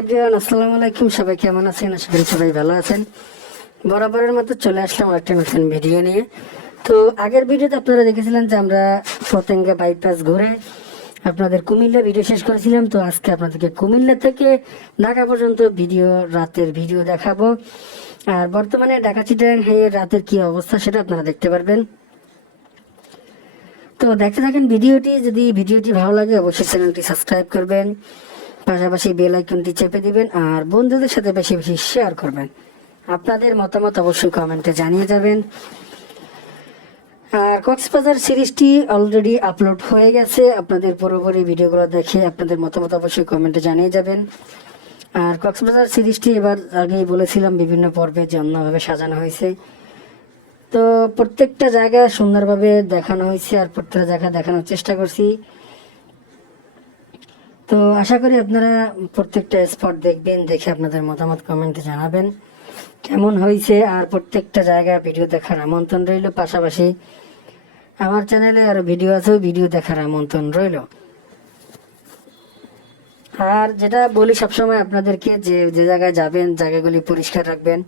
Everyone, আসসালামু আলাইকুম। সবাই কেমন আছেন? আশা করি সবাই ভালো আছেন। বরাবরের মতো চলে আসলাম একটা নতুন ভিডিও নিয়ে। তো আগের ভিডিওতে আপনারা দেখেছিলেন যে আমরা পতেঙ্গা বাইপাস ঘুরে আপনাদের কুমিল্লা ভিডিও শেষ করেছিলাম। তো আজকে আপনাদেরকে কুমিল্লা থেকে ঢাকা পর্যন্ত রাতের ভিডিও দেখাবো। আর বর্তমানে ঢাকা চিটাগাং হাইওয়ে রাতের কি অবস্থা সেটা আপনারা দেখতে পারবেন। তো দেখতে থাকেন ভিডিওটি। যদি ভিডিওটি ভালো লাগে অবশ্যই চ্যানেলটি সাবস্ক্রাইব করবেন, পাশাপাশি বেল আইকনটি চেপে দিবেন আর বন্ধুদের সাথে বেশি বেশি শেয়ার করবেন। আপনাদের মতামত অবশ্যই কমেন্টে জানিয়ে যাবেন। আর কক্সবাজার সিরিজটি অলরেডি আপলোড হয়ে গেছে। আপনাদের পুরোপুরি ভিডিওগুলো দেখে আপনাদের মতামত অবশ্যই কমেন্টে জানিয়ে যাবেন। আর কক্সবাজার সিরিজটি এবার আগেই বলেছিলাম বিভিন্ন পর্বে যে অন্যভাবে সাজানো হয়েছে। তো প্রত্যেকটা জায়গা সুন্দরভাবে দেখানো হয়েছে আর প্রত্যেকটা জায়গা দেখানোর চেষ্টা করছি। তো আশা করি আপনারা প্রত্যেকটা স্পট দেখবেন, দেখে আপনাদের মতামত কমেন্টে জানাবেন কেমন হয়েছে। আর প্রত্যেকটা জায়গা ভিডিও দেখার আমন্ত্রণ রইল। পাশাপাশি আমার চ্যানেলে আরও ভিডিও আছে, ভিডিও দেখার আমন্ত্রণ রইল। আর যেটা বলি সবসময় আপনাদেরকে, যে যে জায়গায় যাবেন জায়গাগুলি পরিষ্কার রাখবেন,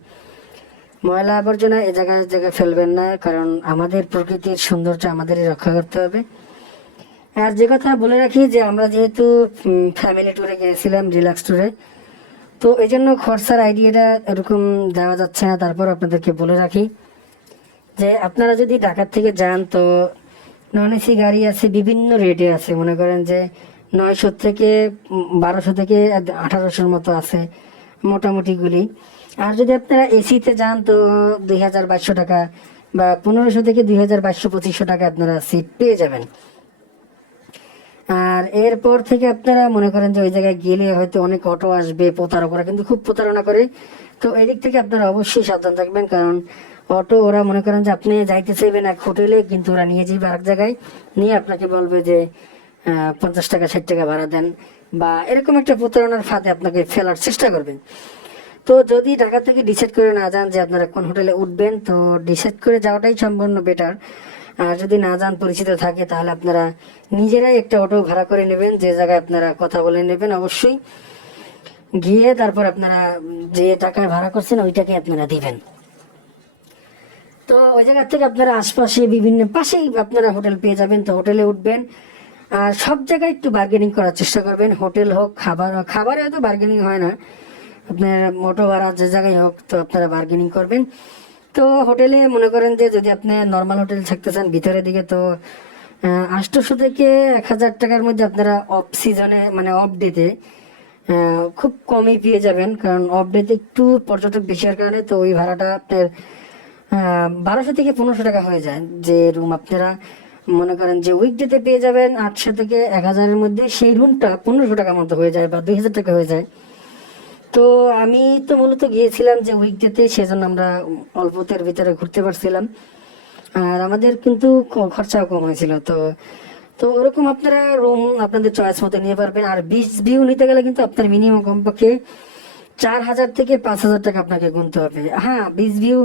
ময়লা আবর্জনা এ জায়গায় ফেলবেন না, কারণ আমাদের প্রকৃতির সৌন্দর্য আমাদেরই রক্ষা করতে হবে। আর যে কথা বলে রাখি যে আমরা যেহেতু ফ্যামিলি ট্যুরে গিয়েছিলাম, রিল্যাক্স ট্যুরে, তো এই জন্য খরচার আইডিয়াটা এরকম দেওয়া যাচ্ছে না। তারপর আপনাদেরকে বলে রাখি যে আপনারা যদি ঢাকার থেকে যান তো নন এসি গাড়ি আছে, বিভিন্ন রেটে আছে। মনে করেন যে 900 থেকে 1200 থেকে 1800-র মতো আছে মোটামুটিগুলি। আর যদি আপনারা এসিতে যান তো 2200 টাকা বা 1500 থেকে 2200-2500 টাকা আপনারা সিট পেয়ে যাবেন। আর এরপর থেকে আপনারা মনে করেন যে ওই জায়গায় গেলে হয়তো অনেক অটো আসবে, প্রতারকরা কিন্তু খুব প্রতারণা করে। তো এই দিক থেকে আপনারা অবশ্যই সাবধান থাকবেন, কারণ অটো ওরা মনে করেন যে আপনি যাইতে চাইবেন এক হোটেলে, কিন্তু ওরা নিয়ে যাবে আরেক জায়গায়, নিয়ে আপনাকে বলবে যে 50 টাকা 60 টাকা ভাড়া দেন, বা এরকম একটা প্রতারণার ফাঁদে আপনাকে ফেলার চেষ্টা করবেন। তো যদি ঢাকা থেকে ডিসাইড করে না যান যে আপনারা কোন হোটেলে উঠবেন, তো ডিসাইড করে যাওয়াটাই সম্পূর্ণ বেটার। আর যদি না যান, পরিচিত থাকে, তাহলে আপনারা নিজেরাই একটা অটো ভাড়া করে নেবেন, যে জায়গায় আপনারা কথা বলে নেবেন অবশ্যই, গিয়ে তারপর আপনারা যে টাকায় ভাড়া করছেন ওইটাকে আপনারা দিবেন। তো ওই জায়গা থেকে আপনারা আশপাশে বিভিন্ন পাশেই আপনারা হোটেল পেয়ে যাবেন, তো হোটেলে উঠবেন। আর সব জায়গায় একটু বার্গেনিং করার চেষ্টা করবেন, হোটেল হোক খাবার হোক। খাবারে হয়তো বার্গেনিং হয় না, আপনার মোটো ভাড়া যে জায়গায় হোক, তো আপনারা বার্গেনিং করবেন। তো হোটেলে মনে করেন যে যদি আপনি নর্মাল হোটেল থাকতে চান ভিতরের দিকে, তো 800 থেকে 1000 টাকার মধ্যে আপনারা অফ সিজনে মানে অফ ডেতে খুব কমই পেয়ে যাবেন, কারণ অফ ডেতে একটু পর্যটক বেশি হওয়ার কারণে তো ওই ভাড়াটা আপনার 1200 থেকে 1500 টাকা হয়ে যায়। যে রুম আপনারা মনে করেন যে উইকডেতে পেয়ে যাবেন 800 থেকে 1000-এর মধ্যে, সেই রুমটা 1500 টাকার মতো হয়ে যায় বা 2000 টাকা হয়ে যায়। তো আমি তো মূলত গিয়েছিলাম যে উইকডেতে, সেজন্য আমরা অল্পতের ভিতরে ঘুরতে পারছিলাম। আর আমাদের কিন্তু খরচাও কম হয়েছিল। তো তো ওরকম আপনারা রুম আপনাদের চয়েস মতো নিতে পারবেন। আর বিচ ভিউ নিতে গেলে কিন্তু আপনার মিনিমাম কমপক্ষে 4000 থেকে 5000 টাকা আপনাকে গুনতে হবে। হ্যাঁ, বিচ ভিউ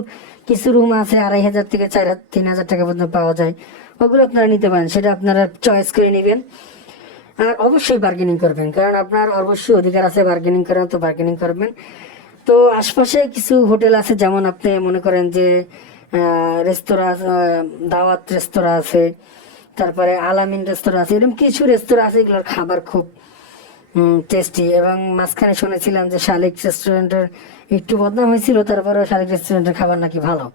কিছু রুম আছে 2500 থেকে 3000 টাকা পর্যন্ত পাওয়া যায়, ওগুলো আপনারা নিতে পারেন, সেটা আপনারা চয়েস করে নেবেন। আর অবশ্যই বার্গেনিং করবেন, কারণ আপনার অবশ্যই অধিকার আছে বার্গেনিং করার, তো বার্গেনিং করবেন। তো আশপাশে কিছু হোটেল আছে, যেমন আপনি মনে করেন যে রেস্তোরাঁ, দাওয়াত রেস্তোরাঁ আছে, তারপরে আলামিন রেস্তোরাঁ আছে, এরকম কিছু রেস্তোরাঁ আছে, এগুলোর খাবার খুব টেস্টি। এবং মাঝখানে শুনেছিলাম যে শালিক রেস্টুরেন্টের একটু বদনাম হয়েছিল, তারপরে শালিক রেস্টুরেন্টের খাবার নাকি ভালো।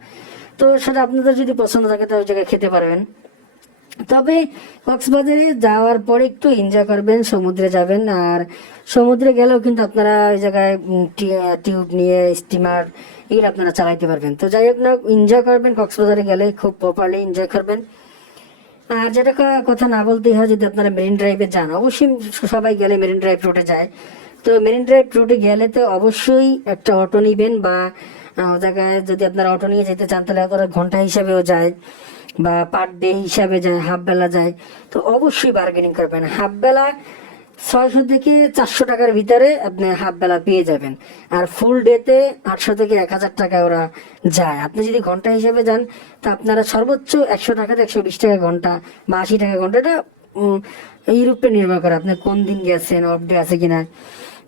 তো সেটা আপনাদের যদি পছন্দ থাকে তো ওই জায়গায় খেতে পারবেন। তবে কক্সবাজারে যাওয়ার পরে একটু এনজয় করবেন, সমুদ্রে যাবেন। আর সমুদ্রে গেলেও কিন্তু আপনারা ওই জায়গায় টিউব নিয়ে স্টিমার এগুলো আপনারা চালাইতে পারবেন। তো যাই হোক না, এনজয় করবেন, কক্সবাজারে গেলে খুব প্রপারলি এনজয় করবেন। আর যেটা কথা না বলতেই হয়, যদি আপনারা মেরিন ড্রাইভে যান, অবশ্যই সবাই গেলে মেরিন ড্রাইভ রুটে যায়। তো মেরিন ড্রাইভ রুটে গেলে তো অবশ্যই একটা অটো নিবেন, বা ও জায়গায় যদি আপনারা অটো নিয়ে যেতে চান তাহলে ওরা ঘন্টা হিসাবেও যায় বা পার ডে হিসাবে যায়, হাফ বেলা যায়। তো অবশ্যই বার্গেনিং করবেন। হাফ বেলা 600 থেকে 400 টাকার ভিতরে আপনি হাফ বেলা পেয়ে যাবেন। আর ফুল ডেতে 800 থেকে 1000 টাকা ওরা যায়। আপনি যদি ঘন্টা হিসেবে যান তা আপনারা সর্বোচ্চ 100 টাকা থেকে 120 টাকা ঘন্টা বা 80 টাকা ঘন্টা, এটা ইউরোপে নির্ভর করে আপনি কোন দিন গেছেন, অফ ডে আছে কিনা।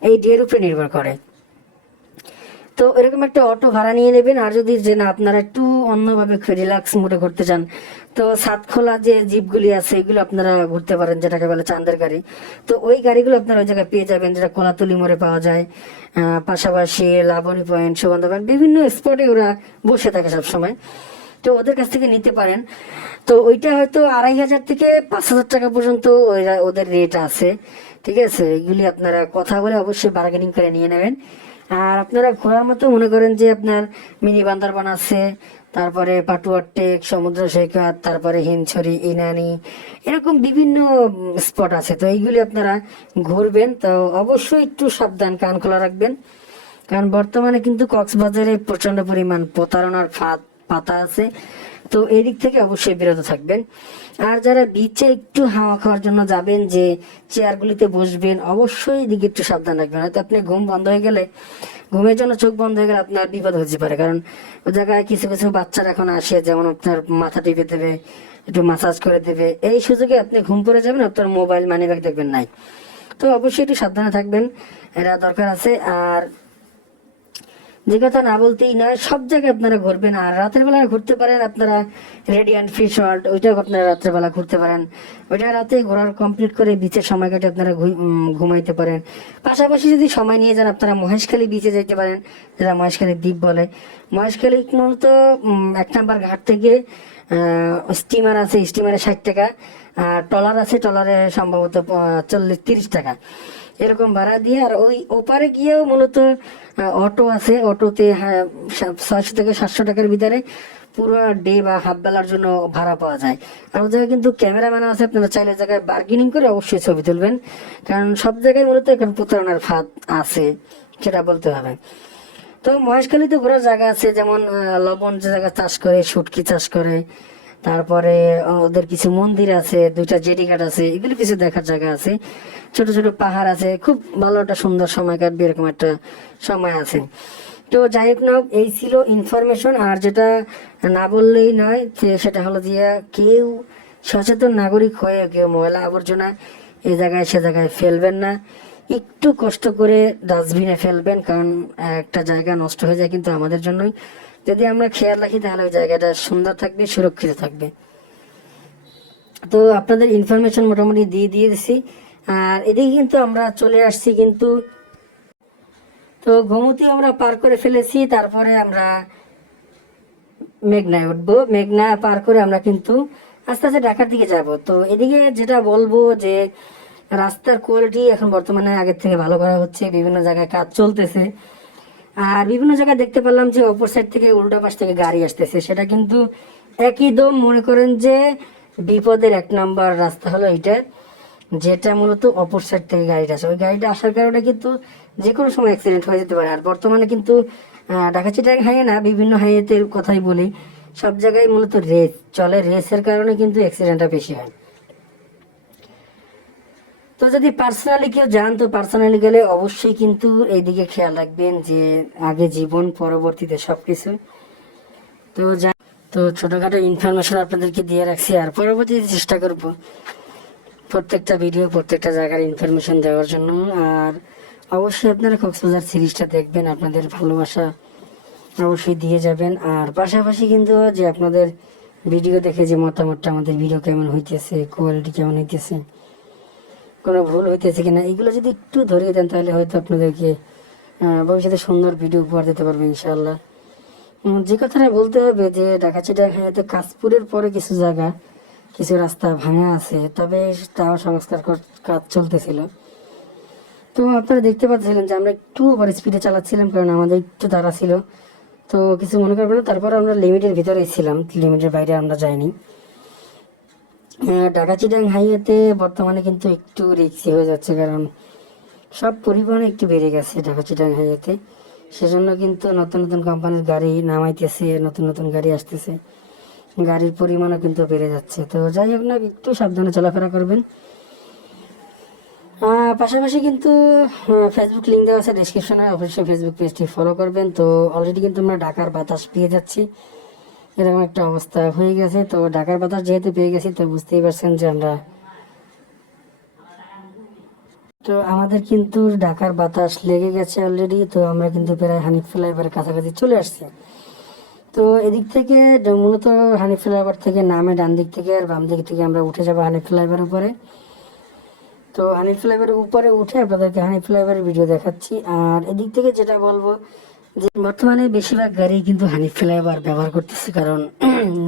এই ডে এর উপরে নির্ভর করে। তো এরকম একটা অটো ভাড়া নিয়ে নেবেন। আর যদি যে না আপনারা একটু অন্যভাবে রিল্যাক্স মোডে ঘুরতে চান, তো সাতখোলা যে জিপগুলি আছে এগুলো আপনারা ঘুরতে পারেন, যেটাকে বলে চাঁদের গাড়ি। তো ওই গাড়িগুলো আপনারা ওই জায়গায় পেয়ে যাবেন, যেটা কলাতলি মোড়ে পাওয়া যায়। পাশাপাশি লাবণী পয়েন্ট, সুগন্ধা পয়েন্ট, বিভিন্ন স্পটে ওরা বসে থাকে সবসময়। তো ওদের কাছ থেকে নিতে পারেন। তো ওইটা হয়তো 2500 থেকে 5000 টাকা পর্যন্ত ওদের রেট আছে। ঠিক আছে, এগুলি আপনারা কথা বলে অবশ্যই বার্গেনিং করে নিয়ে নেবেন। আর আপনারা ঘোরার মতো মনে করেন যে আপনার মিনি বান্দরবান আছে, তারপরে পাটুয়ার টেক, সমুদ্র সৈকত, তারপরে হিমছড়ি, ইনানি, এরকম বিভিন্ন স্পট আছে। তো এইগুলি আপনারা ঘুরবেন, তো অবশ্যই একটু সাবধান, কান খোলা রাখবেন। কারণ বর্তমানে কিন্তু কক্সবাজারে প্রচন্ড পরিমাণ প্রতারণার ফাঁদ পাতা আছে। তো এই দিক থেকে অবশ্যই বিরত থাকবেন। আর যারা বিচে একটু হাওয়া খাওয়ার জন্য যাবেন, যে চেয়ারগুলিতে বসবেন, অবশ্যই এদিকে একটু সাবধান রাখবেন। হয়তো আপনি ঘুম বন্ধ হয়ে গেলে, ঘুমের জন্য চোখ বন্ধ হয়ে গেলে আপনার বিপদ হতে পারে। কারণ ওই জায়গায় কিছু কিছু বাচ্চারা এখন আসে, যেমন আপনার মাথা টিপে দেবে, একটু মাসাজ করে দেবে, এই সুযোগে আপনি ঘুম পড়ে যাবেন, আপনার মোবাইল মানি ব্যাগ দেখবেন নাই। তো অবশ্যই একটু সাবধানে থাকবেন, এটা দরকার আছে। আর যে কথা না বলতেই নয়, সব জায়গায় আপনারা ঘুরবেন। আর রাতের বেলা ঘুরতে পারেন আপনারা রেডিয়ান্ট ফিশ ওয়ার্ল্ড, ওইটাও আপনারা রাতের বেলা ঘুরতে পারেন। ওইটা রাতে ঘোরার কমপ্লিট করে বিচের সময় কাটে আপনারা ঘুমাইতে পারেন। পাশাপাশি যদি সময় নিয়ে যান, আপনারা মহেশখালী বিচে যেতে পারেন, যেটা মহেশখালী দ্বীপ বলে। মহেশখালী মূলত 1 নম্বর ঘাট থেকে স্টিমার আছে, স্টিমারে 60 টাকা, আর ট্রলার আছে, ট্রলারে সম্ভবত 40-30 টাকা এরকম ভাড়া দিয়ে। আর ওই ওপারে গিয়েও মূলত অটো আছে, অটোতে 600 থেকে 700 টাকার ভিতরে পুরো ডে বা হাফ বেলার জন্য ভাড়া পাওয়া যায়। আর ওই জায়গায় কিন্তু ক্যামেরাম্যান আছে, আপনারা চাইলে জায়গায় বার্গেনিং করে অবশ্যই ছবি তুলবেন। কারণ সব জায়গায় মূলত এখন প্রতারণার ফাঁদ আছে, সেটা বলতে হবে। তো মহেশখালীতে ঘোরার জায়গা আছে, যেমন লবণ যে জায়গা চাষ করে, শুটকি চাষ করে, তারপরে ওদের কিছু মন্দির আছে, 2টা জেটি ঘাট আছে, এগুলো কিছু দেখার জায়গা আছে। ছোট ছোট পাহাড় আছে, খুব ভালো একটা সুন্দর সময় কাটবে, এরকম একটা সময় আছে। তো যাই হোক না হোক, এই ছিল ইনফরমেশন। আর যেটা না বললেই নয়, সেটা হলো যে কেউ সচেতন নাগরিক হয়ে কেউ ময়লা আবর্জনা এই জায়গায় সে জায়গায় ফেলবেন না। একটু কষ্ট করে ডাস্টবিনে ফেলবেন, কারণ একটা জায়গা নষ্ট হয়ে যায় কিন্তু আমাদের জন্যই। যদি আমরা খেয়াল রাখি তাহলে ওই জায়গাটা সুন্দর থাকবে, সুরক্ষিত থাকবে। তো আপনাদের ইনফরমেশন মোটামুটি দিয়ে দিয়েছি। আর এদিকে কিন্তু আমরা চলে আসছি কিন্তু, তো গোমতী আমরা পার করে ফেলেছি, তারপরে আমরা মেঘনায় উঠবো। মেঘনা পার করে আমরা কিন্তু আস্তে আস্তে ঢাকার দিকে যাব। তো এদিকে যেটা বলবো যে রাস্তার কোয়ালিটি এখন বর্তমানে আগের থেকে ভালো করা হচ্ছে, বিভিন্ন জায়গায় কাজ চলতেছে। আর বিভিন্ন জায়গায় দেখতে পেলাম যে অপর সাইড থেকে, উল্টা পাশ থেকে গাড়ি আসতেছে, সেটা কিন্তু একদম মনে করেন যে বিপদের 1 নম্বর রাস্তা হলো এইটা, যেটা মূলত অপর সাইড থেকে গাড়িটা আসে। ওই গাড়িটা আসার কারণে কিন্তু যে কোনো সময় অ্যাক্সিডেন্ট হয়ে যেতে পারে। আর বর্তমানে কিন্তু ঢাকা চিটাগাং হাইওয়ে না, বিভিন্ন হাইওয়েতে কথাই বলি, সব জায়গায় মূলত রেস চলে, রেসের কারণে কিন্তু অ্যাক্সিডেন্টটা বেশি হয়। তো যদি পার্সোনালি কেউ যান, তো পার্সোনালি গেলে অবশ্যই কিন্তু এইদিকে খেয়াল রাখবেন যে আগে জীবন, পরবর্তীতে সবকিছু। তো তো ছোটখাটো ইনফরমেশন আপনাদেরকে দিয়ে রাখছি, আর পরবর্তীতে চেষ্টা করব প্রত্যেকটা ভিডিও, প্রত্যেকটা জায়গার ইনফরমেশন দেওয়ার জন্য। আর অবশ্যই আপনারা কক্সবাজার সিরিজটা দেখবেন, আপনাদের ভালোবাসা অবশ্যই দিয়ে যাবেন। আর পাশাপাশি কিন্তু যে আপনাদের ভিডিও দেখে যে মতামতটা, আমাদের ভিডিও কেমন হইতেছে, কোয়ালিটি কেমন হইতেছে, কোনো ভুল হইতেছে কিনা, এগুলো যদি একটু ধরিয়ে দেন, তাহলে হয়তো আপনাদেরকে ভবিষ্যতে সুন্দর ভিডিও উপহার দিতে পারবো ইনশাআল্লাহ। যে কথাটা বলতে হবে যে ঢাকা চিটাগাং হাইওয়েতে কাশপুরের পরে কিছু জায়গা, কিছু রাস্তা ভাঙা আছে, তবে তাও সংস্কার কাজ চলতেছিল। তো আপনারা দেখতে পাচ্ছিলেন যে আমরা একটু ওভার স্পিডে চালাচ্ছিলাম, কারণ আমাদের একটু তাড়া ছিল। তো কিছু মনে করবেন না, তারপর আমরা লিমিটের ভিতরেই ছিলাম, লিমিটের বাইরে আমরা যাইনি। ঢাকা চিটাগাং হাইওয়েতে বর্তমানে কিন্তু একটু রিস্কি হয়ে যাচ্ছে, কারণ সব পরিবহন একটু বেড়ে গেছে ঢাকা চিটাগাং হাইওয়েতে। সেজন্য কিন্তু নতুন নতুন কোম্পানির গাড়ি নামাইতেছে, নতুন নতুন গাড়ি আসতেছে, গাড়ির পরিমাণও কিন্তু বেড়ে যাচ্ছে। তো যাই হোক না, একটু সাবধানে চলাফেরা করবেন। পাশাপাশি কিন্তু ফেসবুক লিঙ্ক দেওয়া আছে ডিসক্রিপশনে, অবশ্যই ফেসবুক পেজটি ফলো করবেন। তো অলরেডি কিন্তু আমরা ঢাকার বাতাস পেয়ে যাচ্ছি, এরকম একটা অবস্থা হয়ে গেছে। তো ঢাকার বাতাস যেহেতু পেয়ে গেছি, তো বুঝতেই পারছেন যে আমরা তো আমাদের কিন্তু ঢাকার বাতাস লেগে গেছে অলরেডি, তো আমরা কিন্তু প্রায় হানিফ ফ্লাইওভারের কাছাকাছি চলে আসছি। তো এদিক থেকে মূলত হানিফ ফ্লাইওভার থেকে নামে ডান দিক থেকে আর বাম দিক থেকে আমরা উঠে যাবো হানিফ ফ্লাইওভারের উপরে। তো হানিফ ফ্লাইওভারের উপরে উঠে আপনাদেরকে হানিফ ফ্লাইওভারের ভিডিও দেখাচ্ছি। আর এদিক থেকে যেটা বলবো যে বর্তমানে বেশিরভাগ গাড়ি কিন্তু হানিফ ফ্লাইওভার ব্যবহার করতেছে, কারণ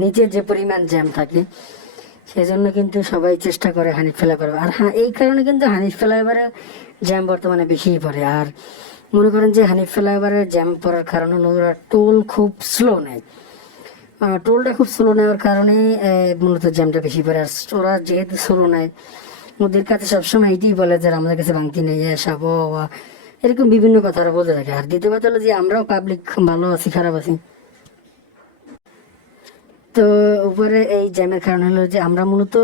নিচে যে পরিমাণ জ্যাম থাকে সেই জন্য কিন্তু সবাই চেষ্টা করে হানিফ ফ্লাইওভার। আর হ্যাঁ, এই কারণে কিন্তু হানিফ ফ্লাইওভারে জ্যাম বর্তমানে বেশিই পড়ে। আর মনে করেন যে হানিফ ফ্লাইওভারের জ্যাম পড়ার কারণে হলো ওরা টোল খুব স্লো নেয়। টোলটা খুব স্লো নেওয়ার কারণে মূলত জ্যামটা বেশি পড়ে। আর ওরা যেহেতু স্লো নেয়, ওদের কাছে সবসময় এইটাই বলে যে আমাদের কাছে ভাঙতি নেই, এসাবো এরকম বিভিন্ন কথা ওরা বলতে থাকে। আর দ্বিতীয় কথা হলো যে আমরাও পাবলিক ভালো আছি খারাপ আছি। তো উপরে এই জ্যামের কারণ হলো যে আমরা মূলত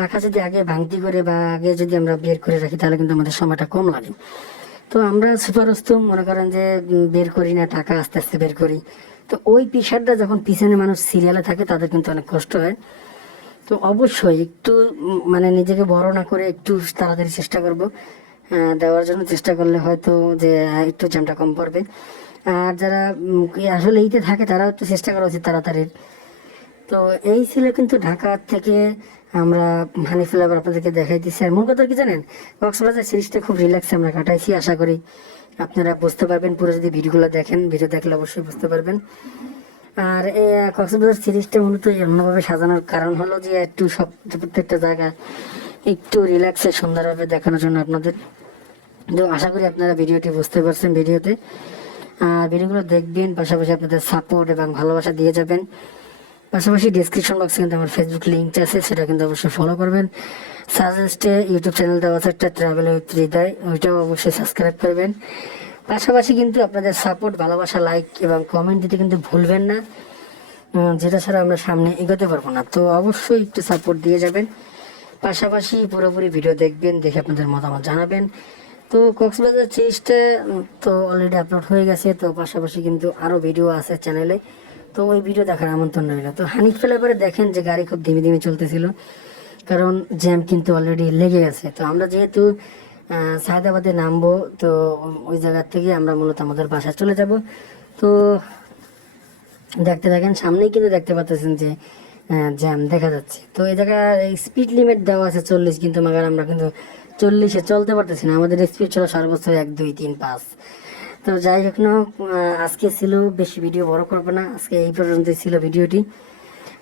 টাকা যদি আগে ভাঙতি করে বা আগে যদি আমরা বের করে রাখি তাহলে কিন্তু আমাদের সময়টা কম লাগে। তো আমরা সুপারস্থ মনে করেন যে বের করি না, টাকা আস্তে আস্তে বের করি। তো ওই পিসারটা যখন পিছনে মানুষ সিরিয়ালে থাকে তাদের কিন্তু অনেক কষ্ট হয়। তো অবশ্যই একটু মানে নিজেকে বড় না করে একটু তাড়াতাড়ি চেষ্টা করব দেওয়ার জন্য। চেষ্টা করলে হয়তো যে একটু জ্যামটা কম পড়বে। আর যারা আসলে এইতে থাকে তারাও একটু চেষ্টা করা উচিত তাড়াতাড়ি। তো এই ছিল কিন্তু ঢাকা থেকে আমরা হানি ফ্লাইওভার আপনাদেরকে দেখাইতেছি। আর মূল কথা কি জানেন, কক্সবাজার সিরিজটা খুব রিল্যাক্সে আমরা কাটাইছি। আশা করি আপনারা বুঝতে পারবেন পুরো যদি ভিডিওগুলো দেখেন, ভিডিও দেখলে অবশ্যই বুঝতে পারবেন। আর এই কক্সবাজার সিরিজটা মূলত অন্যভাবে সাজানোর কারণ হলো যে একটু সব প্রত্যেকটা জায়গা একটু রিল্যাক্সে সুন্দরভাবে দেখানোর জন্য আপনাদের। তো আশা করি আপনারা ভিডিওটি বুঝতে পারছেন ভিডিওতে। আর ভিডিওগুলো দেখবেন, পাশাপাশি আপনাদের সাপোর্ট এবং ভালোবাসা দিয়ে যাবেন। পাশাপাশি ডিসক্রিপশন বক্সে কিন্তু আমার ফেসবুক লিঙ্ক আছে, সেটা কিন্তু অবশ্যই ফলো করবেন। সাজেস্টে ইউটিউব চ্যানেল দেওয়া আছে একটা ট্রাভেল উইথ হৃদয়, ওইটাও অবশ্যই সাবস্ক্রাইব করবেন। পাশাপাশি কিন্তু আপনাদের সাপোর্ট, ভালোবাসা, লাইক এবং কমেন্ট দিতে কিন্তু ভুলবেন না, যেটা ছাড়া আমরা সামনে এগোতে পারবো না। তো অবশ্যই একটু সাপোর্ট দিয়ে যাবেন। পাশাপাশি পুরোপুরি ভিডিও দেখবেন, দেখে আপনাদের মতামত জানাবেন। তো কক্সবাজার সিরিজটা তো অলরেডি আপলোড হয়ে গেছে, তো পাশাপাশি কিন্তু আরও ভিডিও আছে চ্যানেলে, তো ওই ভিডিও দেখার আমন্ত্রণ রইল। তো হানিফ ফ্লাইওভারে দেখেন যে গাড়ি খুব ধীমে ধীমে চলতেছিল, কারণ জ্যাম কিন্তু অলরেডি লেগে গেছে। তো আমরা যেহেতু সায়দাবাদে নামবো, তো ওই জায়গার থেকে আমরা মূলত আমাদের বাসায় চলে যাব। তো দেখতে থাকেন, সামনেই কিন্তু দেখতে পাচ্ছেন যে জ্যাম দেখা যাচ্ছে। তো এই জায়গায় স্পিড লিমিট দেওয়া আছে 40, কিন্তু মাগার আমরা কিন্তু 40-এ চলতে পারতেছি না। আমাদের স্পিড ছিল সর্বোচ্চ 1, 2, 3, 5। তো যাই হোক না হোক, আজকে ছিল, বেশি ভিডিও বড় করবো না, আজকে এই পর্যন্তই ছিল ভিডিওটি।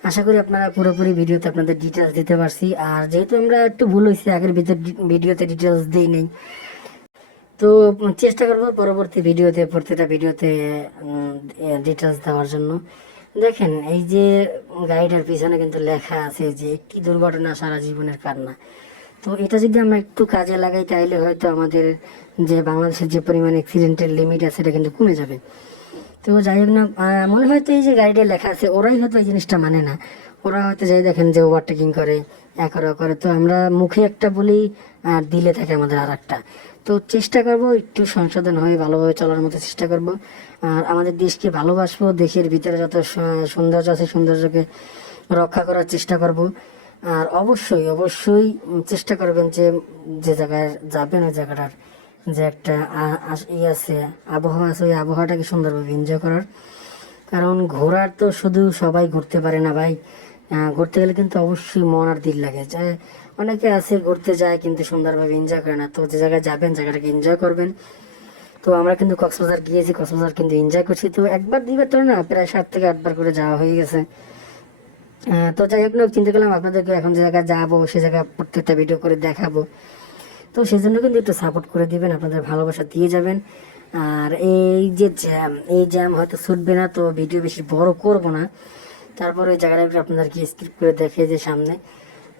আশা করি আপনারা পুরোপুরি ভিডিওতে আপনাদের ডিটেলস দিতে পারছি। আর যেহেতু আমরা একটু ভুল হয়েছি, আগের ভিডিওতে ডিটেলস দিই নেই, তো চেষ্টা করবো পরবর্তী ভিডিওতে প্রত্যেকটা ভিডিওতে ডিটেলস দেওয়ার জন্য। দেখেন এই যে গাড়িটার পিছনে কিন্তু লেখা আছে যে একটি দুর্ঘটনা সারা জীবনের কান্না। তো এটা যদি আমরা একটু কাজে লাগাই তাহলে হয়তো আমাদের যে বাংলাদেশের যে পরিমাণ অ্যাক্সিডেন্টের লিমিট আছে সেটা কিন্তু কমে যাবে। তো যাই হোক না, মনে হয়তো এই যে গাড়িটা লেখা আছে ওরাই হয়তো এই জিনিসটা মানে না। ওরা হয়তো যাই দেখেন যে ওভারটেকিং করে, একরা করে। তো আমরা মুখে একটা বলি আর দিলে থাকে আমাদের আর একটা। তো চেষ্টা করব একটু সংশোধন হয়ে ভালোভাবে চলার মতো চেষ্টা করব। আর আমাদের দেশকে ভালোবাসবো, দেশের ভিতরে যত সৌন্দর্য আছে সৌন্দর্যকে রক্ষা করার চেষ্টা করব। আর অবশ্যই অবশ্যই চেষ্টা করবেন যে যে জায়গায় যাবেন ওই জায়গাটার যে একটা আছে, আবহাওয়া আছে, ওই আবহাওয়াটাকে সুন্দরভাবে এনজয় করার। কারণ ঘোরার তো শুধু সবাই ঘুরতে পারে না ভাই, ঘুরতে গেলে কিন্তু অবশ্যই মন আর দিল লাগে। যায় অনেকে আছে ঘুরতে যায় কিন্তু সুন্দরভাবে এনজয় করে না। তো যে জায়গায় যাবেন জায়গাটাকে এনজয় করবেন। তো আমরা কিন্তু কক্সবাজার গিয়েছি, কক্সবাজার কিন্তু এনজয় করছি। তো একবার দুইবার তো না, প্রায় 7 থেকে 8 বার করে যাওয়া হয়ে গেছে। তো যাই হোক, চিন্তা করলাম আপনাদেরকে এখন যে জায়গায় যাবো সে জায়গায় প্রত্যেকটা ভিডিও করে দেখাবো। তো সেই জন্য কিন্তু একটু সাপোর্ট করে দিবেন, আপনাদের ভালোবাসা দিয়ে যাবেন। আর এই যে জ্যাম, এই জ্যাম হয়তো ছুটবে না, তো ভিডিও বেশি বড় করব না। তারপর ওই জায়গাটা একটু আপনাদেরকে স্কিপ করে দেখে যে সামনে।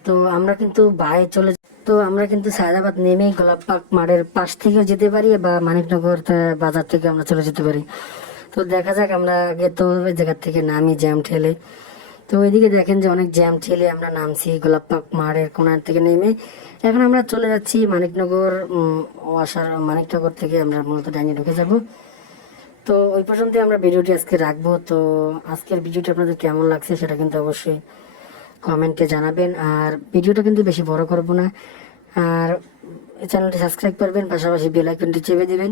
তো আমরা কিন্তু বাইরে চলে, তো আমরা কিন্তু সায়দাবাদ নেমে গোলাপবাগ মাঠের পাশ থেকেও যেতে পারি বা মানিকনগর বাজার থেকে আমরা চলে যেতে পারি। তো দেখা যাক, আমরা আগে তো ওই জায়গার থেকে নামি জ্যাম ঠেলে। তো ওইদিকে দেখেন যে অনেক জ্যাম ঠেলে আমরা নামছি গোলাপবাগ মাঠের কোনার থেকে নেমে। এখন আমরা চলে যাচ্ছি মানিকনগর। আসার মানিকনগর থেকে আমরা মূলত ডাইনে ঢুকে যাব। তো ওই পর্যন্ত আমরা ভিডিওটি আজকে রাখবো। তো আজকের ভিডিওটি আপনাদের কেমন লাগছে সেটা কিন্তু অবশ্যই কমেন্টে জানাবেন। আর ভিডিওটা কিন্তু বেশি বড় করব না। আর চ্যানেলটি সাবস্ক্রাইব করবেন, পাশাপাশি বেল আইকনটি চেপে দিবেন।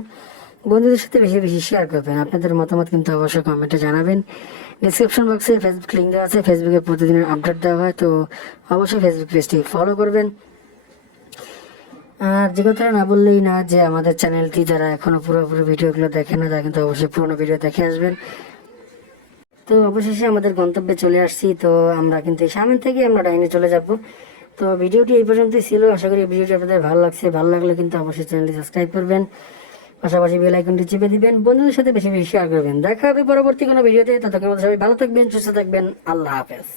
বন্ধুদের সাথে বেশি বেশি শেয়ার করবেন। আপনাদের মতামত কিন্তু অবশ্যই কমেন্টে জানাবেন। ডিসক্রিপশন বক্সে ফেসবুক লিঙ্ক দেওয়া আছে, ফেসবুকে প্রতিদিনের আপডেট দেওয়া হয়, তো অবশ্যই ফেসবুক পেজটি ফলো করবেন। আর যে কথাটা না বললেই না, যে আমাদের চ্যানেলটি যারা এখনো পুরোপুরি ভিডিওগুলো দেখে না, তারা কিন্তু অবশ্যই পুরোনো ভিডিও দেখে আসবেন। তো অবশেষে আমাদের গন্তব্যে চলে আসছি। তো আমরা কিন্তু এই সামনে থেকে আমরা ডাইনে চলে যাব। তো ভিডিওটি এই পর্যন্তই ছিল। আশা করি ভিডিওটি আপনাদের ভালো লাগছে। ভালো লাগলে কিন্তু অবশ্যই চ্যানেলটি সাবস্ক্রাইব করবেন, পাশাপাশি বেল আইকনটি চেপে দিবেন, বন্ধুদের সাথে বেশি বেশি শেয়ার করবেন। দেখা হবে পরবর্তী কোনো ভিডিওতে। ততক্ষণ সবাই ভালো থাকবেন, সুস্থ থাকবেন। আল্লাহ হাফেজ।